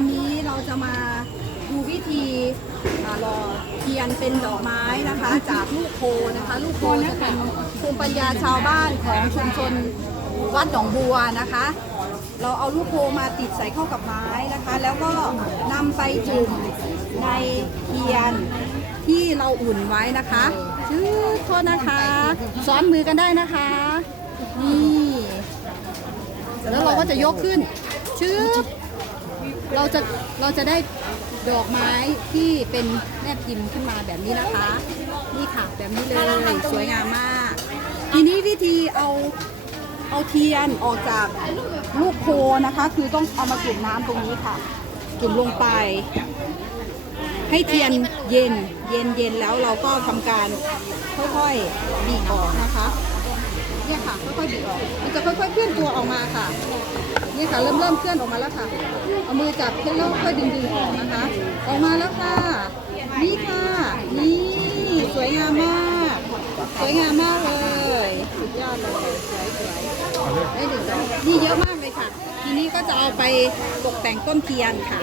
วันนี้เราจะมาดูวิธีหล่อเทียนเป็นดอกไม้นะคะ จากลูกโพนะคะ ลูกโพจะเป็นภูมิปัญญาชาวบ้านของชุมชนวัดหนองบัวนะคะ เราเอาลูกโพมาติดใส่เข้ากับไม้นะคะ แล้วก็นำไปจุ่มในเทียนที่เราอุ่นไว้นะคะชื่อโทษนะคะซ้อนมือกันได้นะคะนี่แล้วเราก็จะยกขึ้นชึบ เราจะเราจะได้ดอกไม้ที่เป็นแม่พิมพ์ขึ้นมาแบบนี้นะคะ นี่ค่ะแบบนี้เลยสวยงามมาก ทีนี้วิธีเอาเอาเทียนออกจากลูกโพนะคะ คือต้องเอามาจุ่มน้ำตรงนี้ค่ะ จุ่มลงไป ให้เทียนเย็นเย็นเย็นแล้วเราก็ทำการค่อยๆบีบออกนะคะ เนี่ยค่ะค่อยๆบีบออก มันจะค่อยๆเคลื่อนตัวออกมาค่ะ นี่ค่ะเริ่มเริ่มเคลื่อนออกมาแล้วค่ะ เอามือจับเพื่อแล้วค่อยดึงดึงออกนะคะ ออกมาแล้วค่ะ นี่ค่ะ นี่ สวยงามมาก สวยงามมากเลย สุดยอดเลยสวยสวยได้ดึงดอกนี่เยอะมากเลยค่ะ ทีนี้ก็จะเอาไปตกแต่งต้นเทียนค่ะ